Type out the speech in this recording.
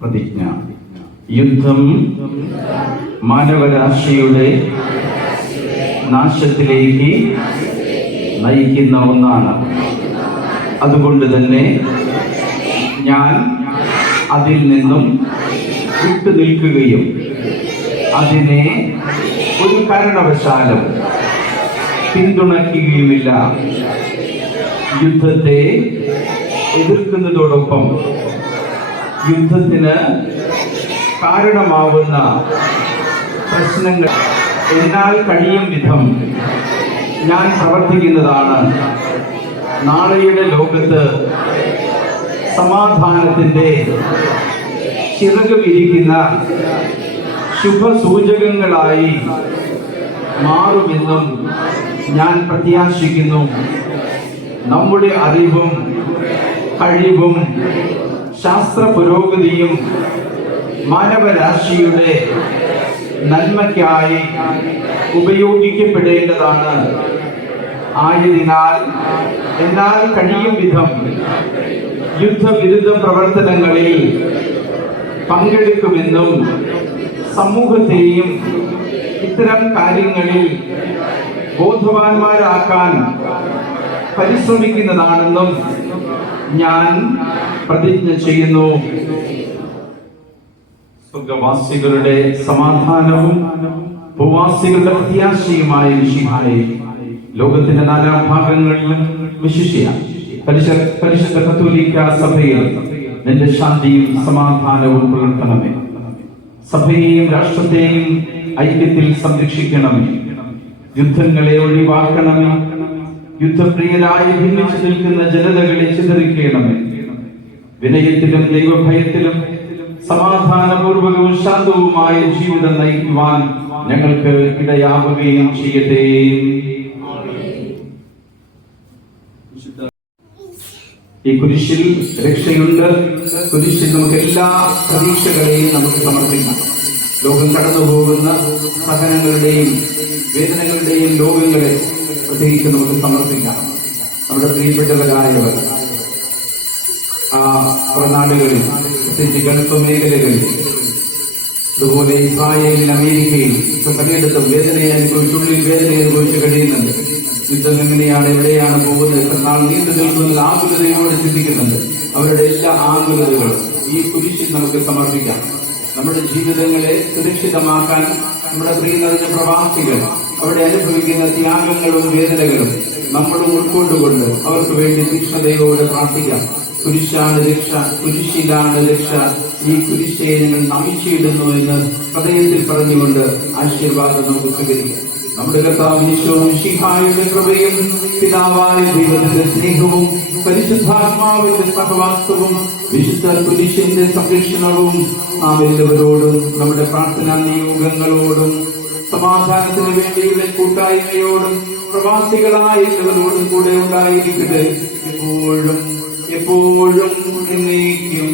പ്രതിജ്ഞ. യുദ്ധം മാനവരാശിയുടെ നാശത്തിലേക്ക് നയിക്കുന്ന ഒന്നാണ്. അതുകൊണ്ട് തന്നെ ഞാൻ അതിൽ നിന്നും വിട്ടുനിൽക്കുകയും അതിനെ ഒരു കാരണവശാലും പിന്തുണയ്ക്കുകയുമില്ല. യുദ്ധത്തെ എതിർക്കുന്നതോടൊപ്പം യുദ്ധത്തിന് കാരണമാവുന്ന പ്രശ്നങ്ങൾ എന്നാൽ കഴിയും വിധം ഞാൻ പ്രവർത്തിക്കുന്നതാണ്. നാളെയുടെ ലോകത്ത് സമാധാനത്തിന്റെ ചിറക് വിരിക്കുന്ന ശുഭസൂചകങ്ങളായി മാറുമെന്നും ഞാൻ പ്രത്യാശിക്കുന്നു. നമ്മുടെ അറിവും കഴിവും ശാസ്ത്ര പുരോഗതിയും മാനവരാശിയുടെ നന്മയ്ക്കായി ഉപയോഗിക്കപ്പെടേണ്ടതാണ്. ആയതിനാൽ എന്നാൽ കഴിയും വിധം യുദ്ധവിരുദ്ധ പ്രവർത്തനങ്ങളിൽ പങ്കെടുക്കുമെന്നും സമൂഹത്തെയും ഇത്തരം കാര്യങ്ങളിൽ ബോധവാന്മാരാക്കാൻ പരിശ്രമിക്കുന്നതാണെന്നും ഞാൻ പ്രതിജ്ഞ ചെയ്യുന്നു. സ്വർഗവാസികളുടെ സമാധാനവും ഭൂവാസികളുടെ പ്രത്യാശയുമായ മിശിഹായെ, ലോകത്തിന്റെ നാനാഭാഗങ്ങളിലും വിശിഷ്യ പരിശുദ്ധ കത്തോലിക്ക സഭയിൽ നിന്റെ ശാന്തിയും സമാധാനവും പുലർത്തണമേ. സഭയെയും രാഷ്ട്രത്തെയും ഐക്യത്തിൽ സംരക്ഷിക്കണമേ. യുദ്ധങ്ങളെ ഒഴിവാക്കണമേ. യുദ്ധപ്രിയരായി ഭിന്നിച്ചു നിൽക്കുന്ന ജനതകളെ ചിതറിക്കണമേ. വിനയത്തിലും ദൈവഭയത്തിലും സമാധാനപൂർവകവും ശാന്തവുമായ ജീവിതം നയിക്കുവാൻ ഞങ്ങൾക്ക് ഇടയാവുകയും ചെയ്യട്ടെ. ഈ കുരിശിൽ രക്ഷയുണ്ട്. കുരിശിൽ നമുക്ക് എല്ലാ പ്രതീക്ഷകളെയും നമുക്ക് സമർപ്പിക്കാം. ലോകം കടന്നു പോകുന്ന സഹനങ്ങളുടെയും വേദനകളുടെയും ലോകങ്ങളെ പ്രത്യേകിച്ച് നമുക്ക് സമർപ്പിക്കാം. നമ്മുടെ പ്രിയപ്പെട്ടവരായവർ പുറനാടുകളിൽ, പ്രത്യേകിച്ച് ഗൾഫ് മേഖലകളിൽ, അതുപോലെ ഇസ്രായേലിൽ, അമേരിക്കയിൽ പലയിടത്തും വേദന അനുഭവിച്ച് കഴിയുന്നുണ്ട്. യുദ്ധം എങ്ങനെയാണ്, എവിടെയാണ് പോകുന്നത്, എത്ര നാൾ നീണ്ടു നിൽക്കുന്നത്, ആകുലതയോടെ ചിന്തിക്കുന്നുണ്ട്. അവരുടെ എല്ലാ ആകുലതകളും ഈ കുരിശിൽ നമുക്ക് സമർപ്പിക്കാം. നമ്മുടെ ജീവിതങ്ങളെ സുരക്ഷിതമാക്കാൻ നമ്മുടെ പ്രിയ നിറഞ്ഞ പ്രവാസികൾ അവിടെ അനുഭവിക്കുന്ന ത്യാഗങ്ങളും വേദനകളും നമ്മളും ഉൾക്കൊണ്ടുകൊണ്ട് അവർക്ക് വേണ്ടി തീക്ഷ്ണതയോടെ പ്രാർത്ഥിക്കാം. കുരിശാണ് രക്ഷ, കുരിശിലാണ് രക്ഷ. ഈ കുരിശയെ ഞങ്ങൾ നമിച്ചിടുന്നു എന്ന് ഹൃദയത്തിൽ പറഞ്ഞുകൊണ്ട് ആശീർവാദം നമുക്ക് സ്വീകരിക്കാം. നമ്മുടെ കർത്താവ് മിശിഹായുടെ കൃപയും പിതാവായ ദൈവത്തിന്റെ സ്നേഹവും പരിശുദ്ധാത്മാവിന്റെ സഹവാസവും വിശുദ്ധ കുരിശിന്റെ സംരക്ഷണവും നാം എല്ലാവരോടും നമ്മുടെ പ്രാർത്ഥനാ നിയോഗങ്ങളോടും സമാധാനത്തിന് വേണ്ടിയുള്ള കൂട്ടായ്മയോടും പ്രവാസികളായ എല്ലാവരോടും കൂടെ ഉണ്ടായിരിക്കട്ടെ, എപ്പോഴും എപ്പോഴും എന്നേക്കും.